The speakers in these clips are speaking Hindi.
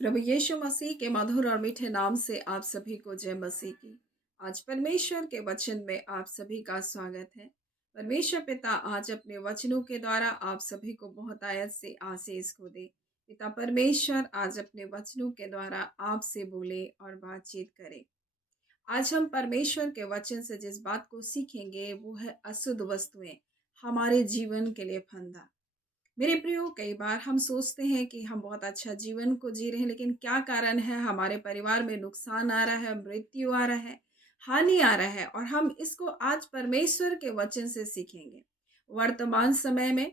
प्रभु यीशु मसीह के मधुर और मीठे नाम से आप सभी को जय मसीह की। आज परमेश्वर के वचन में आप सभी का स्वागत है। परमेश्वर पिता आज अपने वचनों के द्वारा आप सभी को बहुत आयत से आशीष को दे। पिता परमेश्वर आज अपने वचनों के द्वारा आपसे बोले और बातचीत करे। आज हम परमेश्वर के वचन से जिस बात को सीखेंगे वो है अशुद्ध वस्तुएं हमारे जीवन के लिए फंदा। मेरे प्रियो, कई बार हम सोचते हैं कि हम बहुत अच्छा जीवन को जी रहे हैं, लेकिन क्या कारण है हमारे परिवार में नुकसान आ रहा है, मृत्यु आ रहा है, हानि आ रहा है, और हम इसको आज परमेश्वर के वचन से सीखेंगे। वर्तमान समय में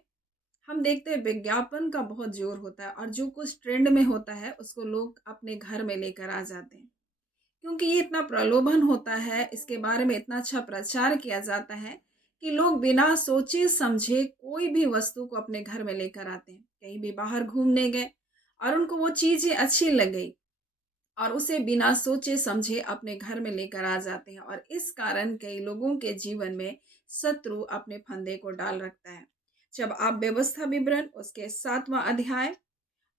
हम देखते हैं विज्ञापन का बहुत जोर होता है, और जो कुछ ट्रेंड में होता है उसको लोग अपने घर में लेकर आ जाते हैं, क्योंकि ये इतना प्रलोभन होता है, इसके बारे में इतना अच्छा प्रचार किया जाता है कि लोग बिना सोचे समझे कोई भी वस्तु को अपने घर में लेकर आते हैं। कहीं भी बाहर घूमने गए और उनको वो चीज़ें अच्छी लग गई और उसे बिना सोचे समझे अपने घर में लेकर आ जाते हैं, और इस कारण कई लोगों के जीवन में शत्रु अपने फंदे को डाल रखता है। जब आप व्यवस्था विवरण उसके 7वां अध्याय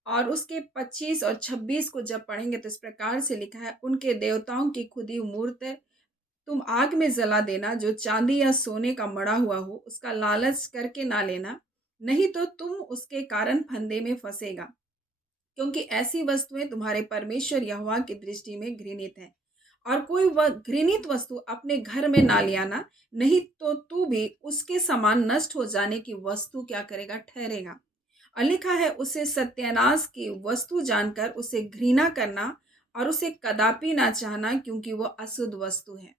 और उसके 25 और 26 को जब पढ़ेंगे तो इस प्रकार से लिखा है, उनके देवताओं की खुदी मूर्त तुम आग में जला देना, जो चांदी या सोने का मढ़ा हुआ हो उसका लालच करके ना लेना, नहीं तो तुम उसके कारण फंदे में फंसेगा, क्योंकि ऐसी वस्तुएं तुम्हारे परमेश्वर यहोवा की दृष्टि में घृणित है। और कोई घृणित वस्तु अपने घर में ना ले आना, नहीं तो तू भी उसके समान नष्ट हो जाने की वस्तु क्या करेगा, ठहरेगा। और लिखा है, उसे सत्यानाश की वस्तु जानकर उसे घृणा करना और उसे कदापि ना चाहना, क्योंकि वो अशुद्ध वस्तु है।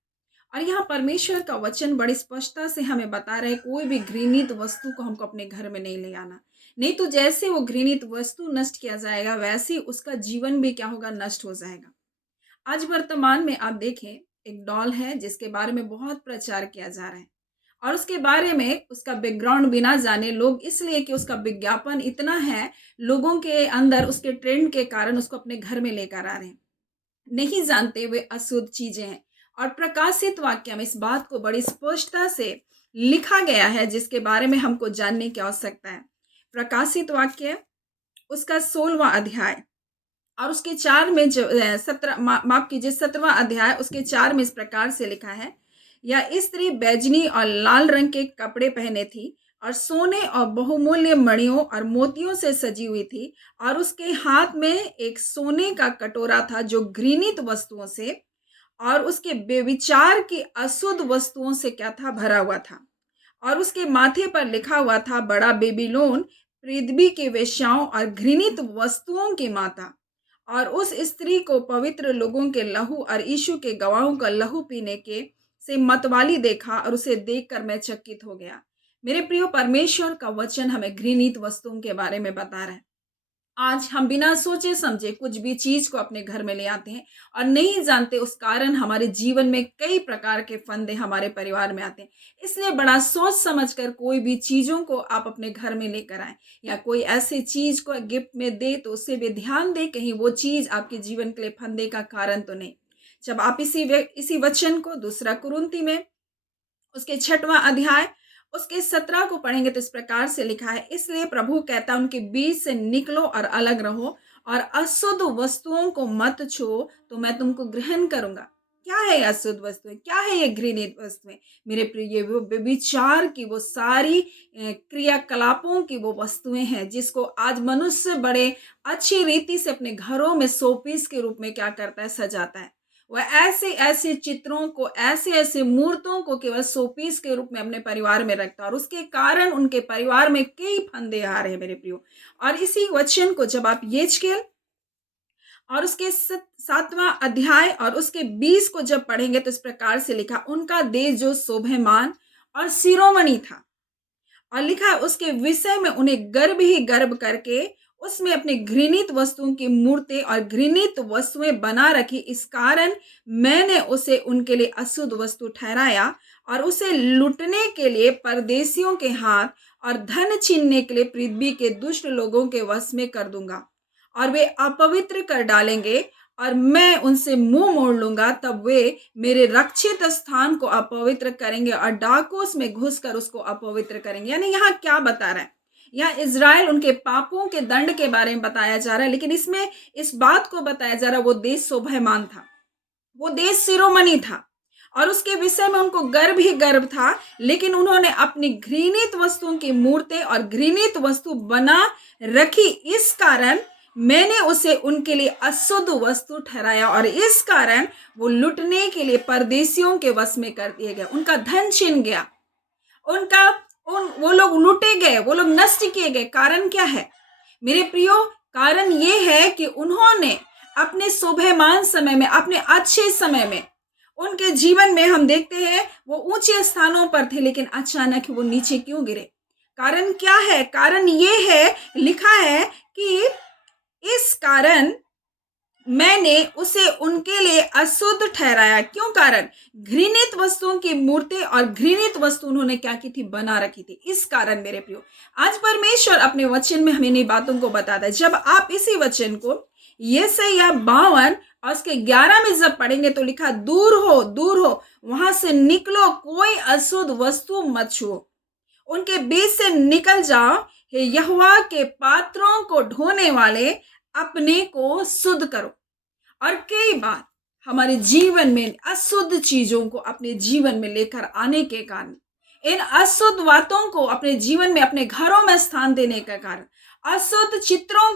और यहाँ परमेश्वर का वचन बड़ी स्पष्टता से हमें बता रहे, कोई भी घृणित वस्तु को हमको अपने घर में नहीं ले आना, नहीं तो जैसे वो घृणित वस्तु नष्ट किया जाएगा वैसे ही उसका जीवन भी क्या होगा, नष्ट हो जाएगा। आज वर्तमान में आप देखें, एक डॉल है जिसके बारे में बहुत प्रचार किया जा रहा है, और उसके बारे में उसका बैकग्राउंड बिना जाने लोग, इसलिए कि उसका विज्ञापन इतना है, लोगों के अंदर उसके ट्रेंड के कारण उसको अपने घर में लेकर आ रहे हैं, नहीं जानते वे अशुद्ध चीजें हैं। और प्रकाशित वाक्य में इस बात को बड़ी स्पष्टता से लिखा गया है, जिसके बारे में हमको जानने की आवश्यकता है। प्रकाशित वाक्य उसका 16वां अध्याय और उसके 4 में जो 17 माफ कीजिए 17वां अध्याय उसके 4 में इस प्रकार से लिखा है, यह स्त्री बैजनी और लाल रंग के कपड़े पहने थी और सोने और बहुमूल्य मणियों और मोतियों से सजी हुई थी, और उसके हाथ में एक सोने का कटोरा था जो घृणित वस्तुओं से और उसके बेविचार की अशुद्ध वस्तुओं से क्या था, भरा हुआ था। और उसके माथे पर लिखा हुआ था, बड़ा बेबीलोन, पृथ्वी के वेश्याओं और घृणित वस्तुओं की माता। और उस स्त्री को पवित्र लोगों के लहू और यीशु के गवाहों का लहू पीने के से मतवाली देखा, और उसे देखकर मैं चकित हो गया। मेरे प्रियो, परमेश्वर का वचन हमें घृणित वस्तुओं के बारे में बता रहा है। आज हम बिना सोचे समझे कुछ भी चीज को अपने घर में ले आते हैं और नहीं जानते उस कारण हमारे जीवन में कई प्रकार के फंदे हमारे परिवार में आते हैं। इसलिए बड़ा सोच समझकर कोई भी चीजों को आप अपने घर में लेकर आए, या कोई ऐसी चीज को गिफ्ट में दे तो उससे भी ध्यान दे, कहीं वो चीज आपके जीवन के लिए फंदे का कारण तो नहीं। जब आप इसी वचन को दूसरा कुरिन्ती में उसके 6वां अध्याय उसके 17 को पढ़ेंगे तो इस प्रकार से लिखा है, इसलिए प्रभु कहता है, उनके बीच से निकलो और अलग रहो और अशुद्ध वस्तुओं को मत छुओ, तो मैं तुमको ग्रहण करूंगा। क्या है अशुद्ध वस्तुएं, क्या है ये घृणित वस्तुएं? मेरे प्रिय, ये वो विचार की वो सारी क्रियाकलापों की वो वस्तुएं हैं जिसको आज मनुष्य बड़े अच्छी रीति से अपने घरों में शोपीस के रूप में क्या करता है, सजाता है। वह ऐसे ऐसे चित्रों को, ऐसे ऐसे मूर्तों को केवल शोपीस के रूप में अपने परिवार में रखता है, और उसके कारण उनके परिवार में कई फंदे आ रहे हैं मेरे प्रियो। और इसी वचन को जब आप यहेजकेल और उसके 7वां अध्याय और उसके 20 को जब पढ़ेंगे तो इस प्रकार से लिखा, उनका देश जो शोभेमान और शिरोमणि था, और लिखा है उसके विषय में उन्हें गर्व ही गर्व करके उसमें अपने घृणित वस्तुओं की मूर्तें और घृणित वस्तुएं बना रखी, इस कारण मैंने उसे उनके लिए अशुद्ध वस्तु ठहराया और उसे लूटने के लिए परदेशियों के हाथ और धन छीनने के लिए पृथ्वी के दुष्ट लोगों के वश में कर दूंगा, और वे अपवित्र कर डालेंगे और मैं उनसे मुंह मोड़ लूंगा। तब वे मेरे रक्षित स्थान को अपवित्र करेंगे और डाकोस में घुसकर उसको अपवित्र करेंगे। यानी यहाँ क्या बता रहा है, यहाँ इज़राइल उनके पापों के दंड के बारे में बताया जा रहा है, लेकिन इसमें इस बात को बताया जा रहा है वो देश शोभायमान था, वो देश शिरोमणि था और उसके विषय में उनको गर्व ही गर्व था। लेकिन उन्होंने अपनी घृणित वस्तुओं की मूर्तें और घृणित वस्तु बना रखी, इस कारण मैंने उसे उनके लिए अशुद्ध वस्तु ठहराया और इस कारण वो लुटने के लिए परदेशियों के वश में कर दिए गए, उनका धन छिन गया, उनका वो लोग लूटे गए, वो लोग नष्ट किए गए। कारण क्या है मेरे प्रियो? कारण ये है कि उन्होंने अपने शोभायमान समय में, अपने अच्छे समय में, उनके जीवन में हम देखते हैं वो ऊंचे स्थानों पर थे, लेकिन अचानक वो नीचे क्यों गिरे? कारण क्या है? कारण ये है, लिखा है कि इस कारण मैंने उसे उनके लिए अशुद्ध ठहराया। क्यों कारण? घृणित वस्तुओं की मूर्तें और घृणित वस्तु उन्होंने क्या की थी? बना रखी थी। इस कारण मेरे प्रियो, आज परमेश्वर अपने वचन में हमें इन बातों को बताता है। जब आप इसी वचन को यशायाह 52 और उसके 11 में जब पढ़ेंगे तो लिखा, दूर हो, दूर हो, वहां से निकलो, कोई अशुद्ध वस्तु मत छुओ, उनके बीच से निकल जाओ, हे यहोवा के पात्रों को ढोने वाले, अपने को शुद्ध करो। और कई बार हमारे जीवन में अशुद्ध चीजों को अपने जीवन में लेकर आने के कारण, इन अशुद्ध बातों को अपने जीवन में, अपने घरों में स्थान देने के कारण, अशुद्ध चित्रों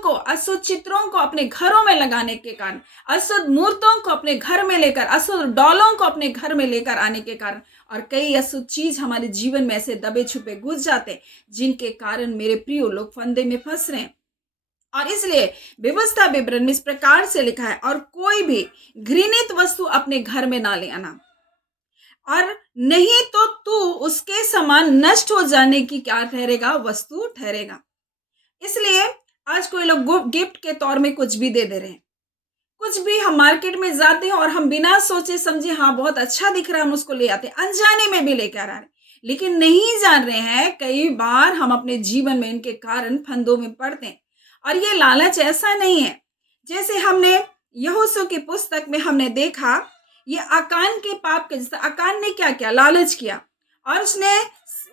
को अपने घरों में लगाने के कारण, अशुद्ध मूर्तों को अपने घर में लेकर, अशुद्ध डॉलों को अपने घर में लेकर आने के कारण, और कई अशुद्ध चीज हमारे जीवन में ऐसे दबे छुपे घुस जाते, जिनके कारण मेरे प्रिय लोग फंदे में फंस रहे हैं। और इसलिए व्यवस्था विवरण में इस प्रकार से लिखा है, और कोई भी घृणित वस्तु अपने घर में ना ले आना, और नहीं तो तू उसके समान नष्ट हो जाने की क्या ठहरेगा? वस्तु ठहरेगा। इसलिए आज कोई लोग गिफ्ट के तौर में कुछ भी दे रहे हैं, कुछ भी हम मार्केट में जाते हैं और हम बिना सोचे समझे, हाँ बहुत अच्छा दिख रहा है, हम उसको ले आते हैं, अनजाने में भी लेकर आ रहे हैं, लेकिन नहीं जान रहे हैं कई बार हम अपने जीवन में इनके कारण फंदों में पड़ते हैं। और ये लालच ऐसा नहीं है, जैसे हमने यहोशू की पुस्तक में हमने देखा, ये आकान के पाप के, जैसे आकान ने क्या किया? लालच किया, और उसने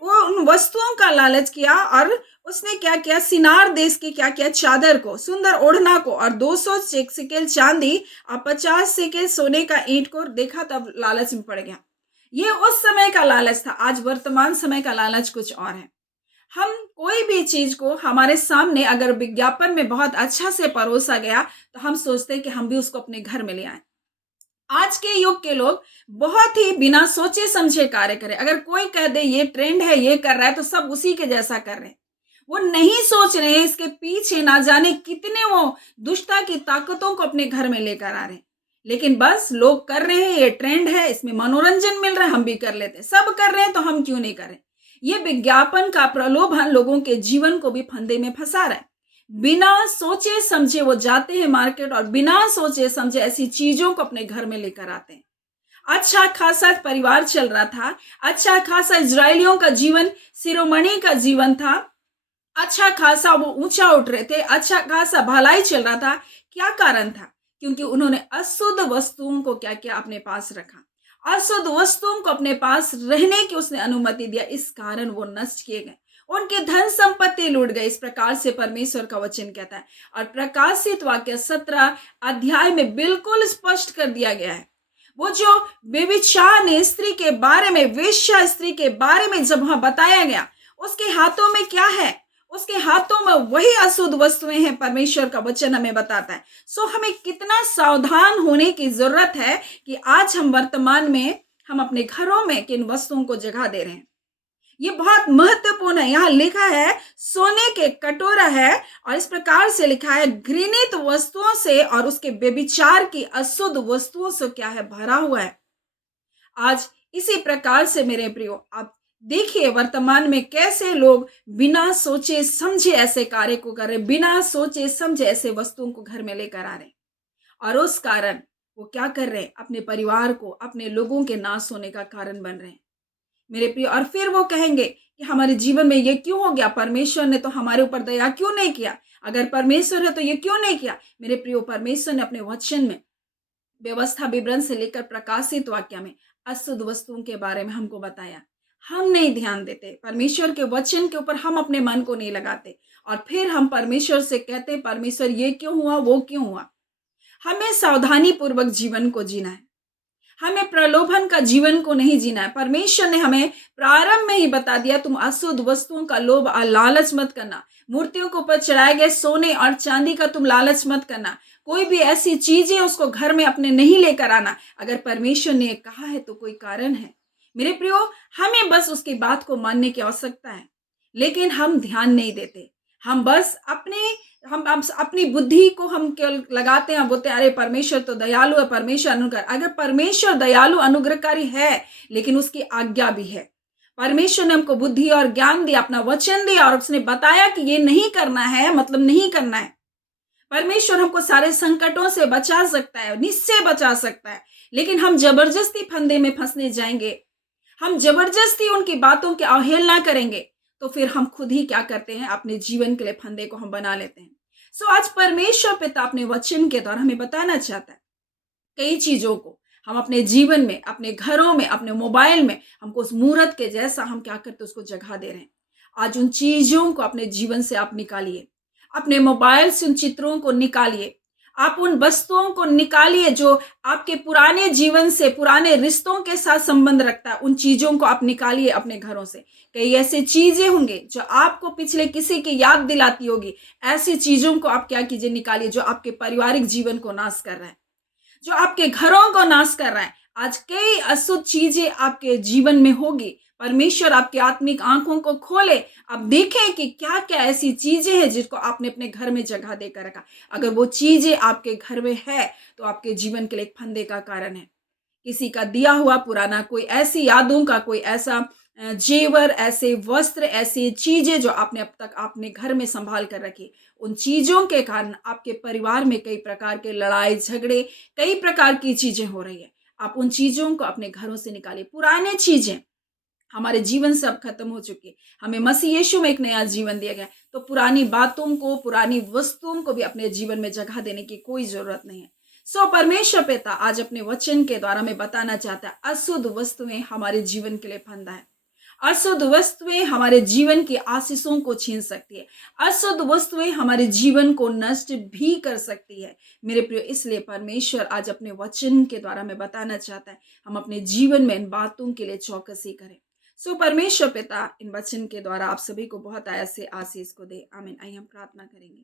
वो उन वस्तुओं का लालच किया, और उसने क्या किया? सिनार देश की क्या किया? चादर को, सुंदर ओढ़ना को, और 200 सिकेल चांदी और 50 सिकेल सोने का ईंट को देखा, तब लालच में पड़ गया। ये उस समय का लालच था। आज वर्तमान समय का लालच कुछ और है। हम कोई भी चीज को हमारे सामने अगर विज्ञापन में बहुत अच्छा से परोसा गया, तो हम सोचते हैं कि हम भी उसको अपने घर में ले आए। आज के युग के लोग बहुत ही बिना सोचे समझे कार्य करें। अगर कोई कह दे ये ट्रेंड है, ये कर रहा है, तो सब उसी के जैसा कर रहे हैं। वो नहीं सोच रहे हैं इसके पीछे ना जाने कितने वो दुष्टता की ताकतों को अपने घर में लेकर आ रहे हैं। लेकिन बस लोग कर रहे हैं, ये ट्रेंड है, इसमें मनोरंजन मिल रहा है, हम भी कर लेते हैं। सब कर रहे हैं तो हम क्यों नहीं करें? ये विज्ञापन का प्रलोभन लोगों के जीवन को भी फंदे में फंसा रहा है। बिना सोचे समझे वो जाते हैं मार्केट, और बिना सोचे समझे ऐसी चीजों को अपने घर में लेकर आते हैं। अच्छा खासा परिवार चल रहा था, अच्छा खासा इजरायलियों का जीवन शिरोमणि का जीवन था, अच्छा खासा वो ऊंचा उठ रहे थे, अच्छा खासा भलाई चल रहा था। क्या कारण था? क्योंकि उन्होंने अशुद्ध वस्तुओं को क्या किया? अपने पास रखा, अशुद्ध वस्तुओं को अपने पास रहने की उसने अनुमति दिया, इस कारण वो नष्ट किए गए, उनके धन संपत्ति लूट गए। इस प्रकार से परमेश्वर का वचन कहता है, और प्रकाशित वाक्य 17 अध्याय में बिल्कुल स्पष्ट कर दिया गया है। वो जो व्यभिचारिणी स्त्री के बारे में, वेश्या स्त्री के बारे में जब वहां बताया गया, उसके हाथों में क्या है? उसके हाथों में वही अशुद्ध वस्तुएं हैं, परमेश्वर का वचन हमें बताता है। सो हमें कितना सावधान होने की जरूरत है कि आज हम वर्तमान में हम अपने घरों में किन वस्तुओं को जगह दे रहे हैं। ये बहुत महत्वपूर्ण है। यहाँ लिखा है सोने के कटोरा है, और इस प्रकार से लिखा है घृणित वस्तुओं से और उसके व्यभिचार की अशुद्ध वस्तुओं से क्या है? भरा हुआ है। आज इसी प्रकार से मेरे प्रियो, आप देखिए वर्तमान में कैसे लोग बिना सोचे समझे ऐसे कार्य को कर रहे, बिना सोचे समझे ऐसे वस्तुओं को घर में लेकर आ रहे, और उस कारण वो क्या कर रहे हैं? अपने परिवार को, अपने लोगों के नाश होने का कारण बन रहे हैं मेरे प्रिय। और फिर वो कहेंगे कि हमारे जीवन में ये क्यों हो गया? परमेश्वर ने तो हमारे ऊपर दया क्यों नहीं किया? अगर परमेश्वर है तो ये क्यों नहीं किया? मेरे प्रियो, परमेश्वर ने अपने वचन में व्यवस्था विवरण से लेकर प्रकाशित वाक्य में अशुद्ध वस्तुओं के बारे में हमको बताया। हम नहीं ध्यान देते, परमेश्वर के वचन के ऊपर हम अपने मन को नहीं लगाते और फिर हम परमेश्वर से कहते हैं, परमेश्वर ये क्यों हुआ, वो क्यों हुआ। हमें सावधानी पूर्वक जीवन को जीना है। हमें प्रलोभन का जीवन को नहीं जीना है। परमेश्वर ने हमें प्रारंभ में ही बता दिया, तुम अशुद्ध वस्तुओं का लोभ और लालच मत करना। मूर्तियों के ऊपर चढ़ाए गए सोने और चांदी का तुम लालच मत करना। कोई भी ऐसी चीज है उसको घर में अपने नहीं लेकर आना। अगर परमेश्वर ने कहा है तो कोई कारण है। मेरे प्रियो, हमें बस उसकी बात को मानने की आवश्यकता है, लेकिन हम ध्यान नहीं देते। हम बस हम अपनी बुद्धि को हम केवल लगाते हैं, बोलते हैं अरे परमेश्वर तो दयालु है, परमेश्वर अनुग्रह। अगर परमेश्वर दयालु अनुग्रहकारी है, लेकिन उसकी आज्ञा भी है। परमेश्वर ने हमको बुद्धि और ज्ञान दिया, अपना वचन दिया और उसने बताया कि ये नहीं करना है, मतलब नहीं करना है। परमेश्वर हमको सारे संकटों से बचा सकता है, निश्चय बचा सकता है, लेकिन हम जबरदस्ती फंदे में फंसने जाएंगे, हम जबरदस्ती उनकी बातों की अवहेलना करेंगे, तो फिर हम खुद ही क्या करते हैं, अपने जीवन के लिए फंदे को हम बना लेते हैं। आज परमेश्वर पिता अपने वचन के द्वारा हमें बताना चाहता है कई चीजों को हम अपने जीवन में, अपने घरों में, अपने मोबाइल में हमको उस मूर्त के जैसा हम क्या करते उसको जगह दे रहे हैं। आज उन चीजों को अपने जीवन से आप निकालिए, अपने मोबाइल से उन चित्रों को निकालिए, आप उन वस्तुओं को निकालिए जो आपके पुराने जीवन से, पुराने रिश्तों के साथ संबंध रखता है। उन चीजों को आप निकालिए अपने घरों से। कई ऐसी चीजें होंगे जो आपको पिछले किसी की याद दिलाती होगी। ऐसी चीजों को आप क्या कीजिए, निकालिए, जो आपके पारिवारिक जीवन को नाश कर रहा है, जो आपके घरों को नाश कर रहा है। आज कई अशुद्ध चीजें आपके जीवन में होगी। परमेश्वर आपकी आत्मिक आंखों को खोले, आप देखें कि क्या क्या ऐसी चीजें हैं जिसको आपने अपने घर में जगह देकर रखा। अगर वो चीजें आपके घर में है तो आपके जीवन के लिए एक फंदे का कारण है। किसी का दिया हुआ पुराना कोई ऐसी यादों का कोई ऐसा जेवर, ऐसे वस्त्र, ऐसी चीजें जो आपने अब तक आपने घर में संभाल कर रखी, उन चीजों के कारण आपके परिवार में कई प्रकार के लड़ाई झगड़े, कई प्रकार की चीजें हो रही है। आप उन चीजों को अपने घरों से निकालिए। पुराने चीजें हमारे जीवन से अब खत्म हो चुकी है। हमें मसीह यीशु में एक नया जीवन दिया गया, तो पुरानी बातों को, पुरानी वस्तुओं को भी अपने जीवन में जगह देने की कोई जरूरत नहीं है। परमेश्वर पिता आज अपने वचन के द्वारा में बताना चाहता है, अशुद्ध वस्तुएं हमारे जीवन के लिए फंदा है। अशुद्ध वस्तुएं हमारे जीवन की आशीषों को छीन सकती है। अशुद्ध वस्तुएं हमारे जीवन को नष्ट भी कर सकती है। मेरे प्रिय, इसलिए परमेश्वर आज अपने वचन के द्वारा में बताना चाहता है, हम अपने जीवन में इन बातों के लिए चौकसी करें। परमेश्वर पिता इन वचन के द्वारा आप सभी को बहुत आया से आशीष को दे। आमीन। आइए हम प्रार्थना करेंगे।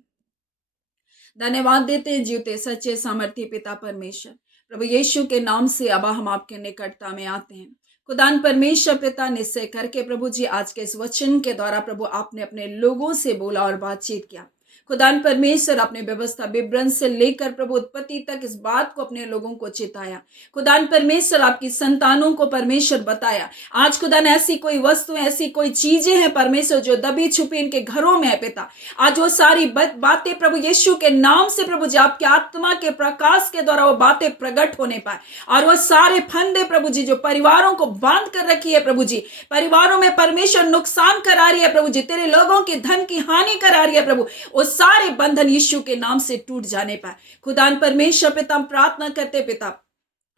धन्यवाद देते हैं जीवते सच्चे सामर्थ्य पिता परमेश्वर, प्रभु यीशु के नाम से अबा हम आपके निकटता में आते हैं। खुदान परमेश्वर पिता, निश्चय करके प्रभु जी आज के इस वचन के द्वारा प्रभु आपने अपने लोगों से बोला और बातचीत किया। खुदान परमेश्वर अपने व्यवस्था विवरण से लेकर प्रभु उत्पत्ति तक इस बात को अपने लोगों को चिताया। खुदान परमेश्वर आपकी संतानों को परमेश्वर बताया। आज खुदान ऐसी कोई वस्तु, ऐसी कोई चीजें हैं परमेश्वर जो दबी छुपी इनके घरों में है पिता, आज वो सारी बातें प्रभु यीशु के नाम से प्रभु जी आपके आत्मा के प्रकाश के द्वारा वो बातें प्रकट होने पाए। और वो सारे फंदे प्रभु जी जो परिवारों को बांध कर रखी है प्रभु जी, परिवारों में परमेश्वर नुकसान करा रही है प्रभु जी, तेरे लोगों की धन की हानि करा रही है प्रभु, सारे बंधन यीशु के नाम से टूट जाने पाए। खुदान परमेश्वर पिता, हम प्रार्थना करते पिता,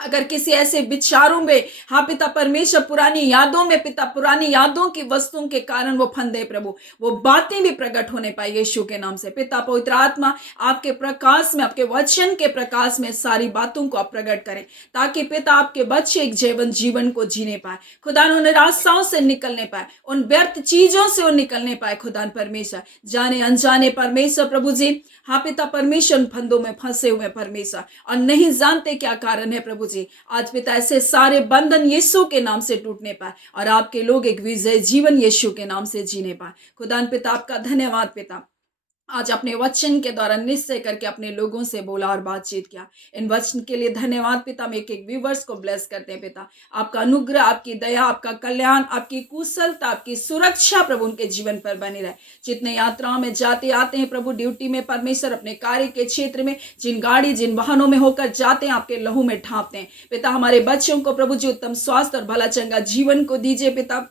अगर किसी ऐसे विचारों में, हाँ पिता परमेश्वर, पुरानी यादों में पिता, पुरानी यादों की वस्तुओं के कारण वो फंदे प्रभु, वो बातें भी प्रकट होने पाए यीशु के नाम से पिता। पवित्र आत्मा आपके प्रकाश में, आपके वचन के प्रकाश में सारी बातों को आप प्रकट करें, ताकि पिता आपके बच्चे एक जीवन को जीने पाए। खुदा उन रास्ताओं से निकलने पाए, उन व्यर्थ चीजों से वो निकलने पाए। खुदा परमेश्वर, जाने अनजाने परमेश्वर प्रभु जी, हाँ पिता परमेश्वर, फंदों में फंसे हुए परमेश्वर और नहीं जानते क्या कारण है प्रभु जी, आज पिता ऐसे सारे बंधन यीशु के नाम से टूटने पाए और आपके लोग एक विजय जीवन यीशु के नाम से जीने पाए। खुदा पिता आपका धन्यवाद पिता, आज अपने वचन के द्वारा निश्चय करके अपने लोगों से बोला और बातचीत किया। इन वचन के लिए धन्यवाद पिता। हम एक एक व्यूअर्स को ब्लेस करते हैं पिता। आपका अनुग्रह, आपकी दया, आपका कल्याण, आपकी कुशलता, आपकी सुरक्षा प्रभु उनके जीवन पर बनी रहे। जितने यात्राओं में जाते आते हैं प्रभु, ड्यूटी में परमेश्वर, अपने कार्य के क्षेत्र में, जिन गाड़ी जिन वाहनों में होकर जाते हैं, आपके लहू में ढांपते हैं पिता। हमारे बच्चों को प्रभु जी उत्तम स्वास्थ्य और भला चंगा जीवन को दीजिए पिता।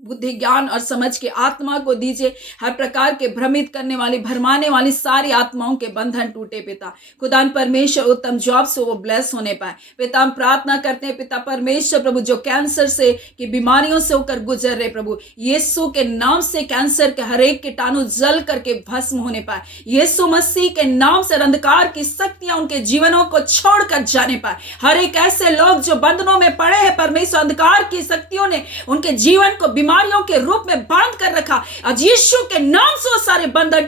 बुद्धि ज्ञान और समझ के आत्मा को दीजिए। हर प्रकार के भ्रमित करने वाली, भरमाने वाली सारी आत्माओं के बंधन टूटे पिता। खुदान परमेश्वर उत्तम जॉब से वो ब्लेस होने पाए पिता। हम प्रार्थना करते हैं पिता परमेश्वर प्रभु, जो कैंसर से की बीमारियों से होकर गुजर रहे प्रभु, यीशु के नाम से कैंसर के हर एक कीटाणु जल करके भस्म होने पाए। यीशु मसीह के नाम से अंधकार की शक्तियां उनके जीवनों को छोड़कर जाने पाए। हर एक ऐसे लोग जो बंधनों में पड़े हैं परमेश्वर, अंधकार की शक्तियों ने उनके जीवन को बीमारियों के रूप में बांध कर रखा, आज यीशु के नाम से वो सारे बंधन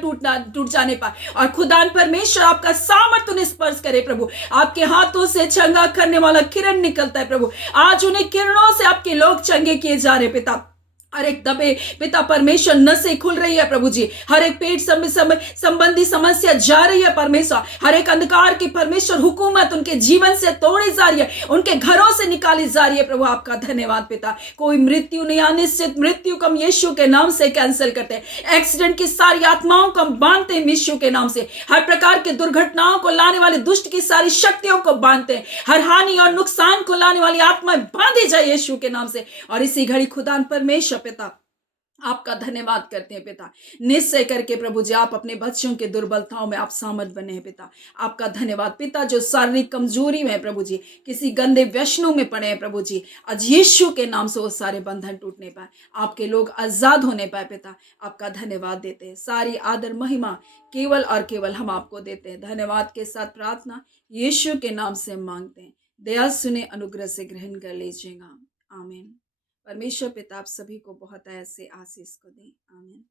टूट जाने पाए। और खुदान परमेश्वर आपका सामर्थ्य उन्हें स्पर्श करे प्रभु। आपके हाथों से चंगा करने वाला किरण निकलता है प्रभु, आज उन्हें किरणों से आपके लोग चंगे किए जा रहे पिता। हर एक दबे पिता परमेश्वर नसें खुल रही है प्रभु जी। हर एक पेट संबंधी समस्या जा रही है परमेश्वर। हर एक अंधकार की परमेश्वर हुकूमत उनके जीवन से तोड़ी जा रही है, उनके घरों से निकाली जा रही है प्रभु। आपका धन्यवाद पिता। कोई मृत्यु नहीं, अनिश्चित मृत्यु को हम यीशु के नाम से कैंसिल करते हैं। एक्सीडेंट की सारी आत्माओं को हम बांधते हैं यीशु के नाम से। हर प्रकार की दुर्घटनाओं को लाने वाले दुष्ट की सारी शक्तियों को बांधते हैं। हर हानि और नुकसान को लाने वाली आत्माएं बांधी जाए यीशु के नाम से। और इसी घड़ी खुदान परमेश्वर पिता आपका धन्यवाद करते हैं पिता। निश्चय करके प्रभु जी आप अपने बच्चों के दुर्बलताओं में आप सामर्थ बने हैं पिता। आपका धन्यवाद पिता, जो शारीरिक कमजोरी में है प्रभु जी, किसी गंदे व्यसनों में पड़े हैं प्रभु जी, आज यीशु के नाम से वो सारे बंधन टूटने पाए, आपके लोग आजाद होने पाए पिता। आपका धन्यवाद देते हैं। सारी आदर महिमा केवल और केवल हम आपको देते हैं। धन्यवाद के साथ प्रार्थना यीशु के नाम से हम मांगते हैं। दया सुने, अनुग्रह से ग्रहण कर लीजिएगा। आमीन। परमेश्वर पिता आप सभी को बहुत ऐसे आशीष को दें। आमीन।